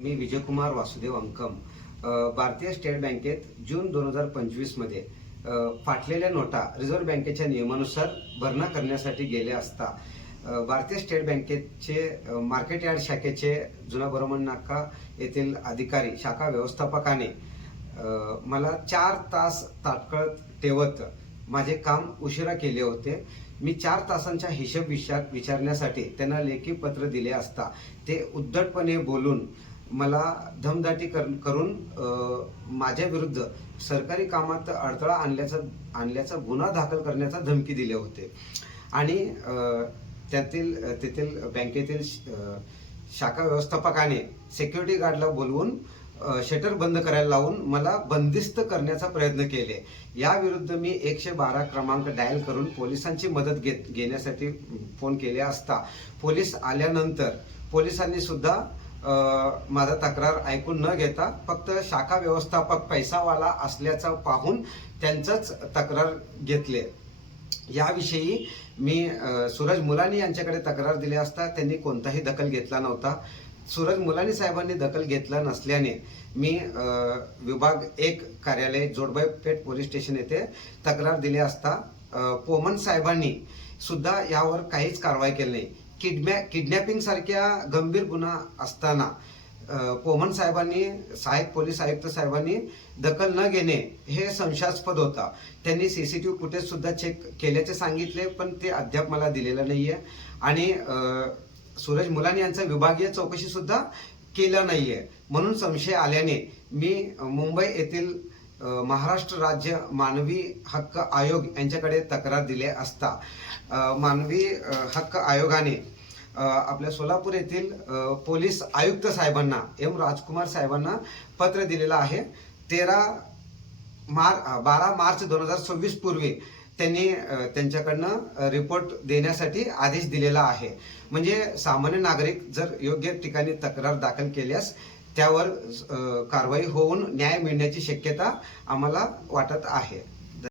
मी विजयकुमार वासुदेव अंकम भारतीय स्टेट बँकेत जून दोन हजार पंचवीसमध्ये फाटलेल्या नोटा रिझर्व्ह बँकेच्या नियमानुसार भरणा करण्यासाठी गेले असता भारतीय स्टेट बँकेचे मार्केट यार्ड शाखेचे जुना बरोमन नाका येथील अधिकारी शाखा व्यवस्थापकाने मला चार तास तात्काळ ठेवत माझे काम उशिरा केले होते. मी चार तासांच्या हिशेब विचार विचारण्यासाठी त्यांना लेखी पत्र दिले असता ते उद्धटपणे बोलून मला धमदाटी कर- करून माझ्या विरुद्ध सरकारी कामात अडथळा आणल्याचा आणल्याचा गुन्हा दाखल करण्याचा धमकी दिले होते. आणि त्यातील तेथील बँकेतील शाखा व्यवस्थापकाने सिक्युरिटी गार्डला बोलवून शटर बंद करायला लावून मला बंदिस्त करण्याचा प्रयत्न केले. याविरुद्ध मी एकशे बारा क्रमांक डायल करून पोलिसांची मदत घेत घेण्यासाठी फोन केले असता पोलीस आल्यानंतर पोलिसांनी सुद्धा माझा तक्रार ऐकून न घेता फक्त शाखा व्यवस्थापक पैसावाला असल्याचं पाहून त्यांचंच तक्रार घेतले. याविषयी मी सूरज मुलानी यांच्याकडे तक्रार दिली असता त्यांनी कोणताही दखल घेतला नव्हता. सूरज मुलानी साहेबांनी दखल घेतला नसल्याने मी विभाग एक कार्यालय जोडबाई पेठ पोलीस स्टेशन येथे तक्रार दिली असता पोमन साहेबांनी सुद्धा यावर काहीच कारवाई केली नाही. किडमॅ किडनॅपिंग सारख्या गंभीर गुन्हा असताना पोमन साहेबांनी सहाय्यक पोलीस आयुक्त साहेबांनी दखल न घेणे हे संशयास्पद होता. त्यांनी सी सी टी फुटेज सुद्धा चेक केल्याचे सांगितले पण ते अद्याप मला दिलेलं नाहीये. आणि सूरज मुलानी यांचा विभागीय चौकशी सुद्धा केलं नाहीये. म्हणून संशय आल्याने मी मुंबई येथील महाराष्ट्र राज्य मानवी हक्क आयोग यांच्याकडे तक्रार दिले असता मानवी हक्क आयोगाने आपल्या सोलापूर येथील पोलीस आयुक्त साहेबांना एम राजकुमार साहेबांना पत्र दिलेलं आहे. तेरा मार बारा मार्च दोन हजार सव्वीस पूर्वी त्यांनी त्यांच्याकडनं रिपोर्ट देण्यासाठी आदेश दिलेला आहे. म्हणजे सामान्य नागरिक जर योग्य ठिकाणी तक्रार दाखल केल्यास त्यावर कारवाई होऊन न्याय मिळण्याची शक्यता आम्हाला वाटत आहे.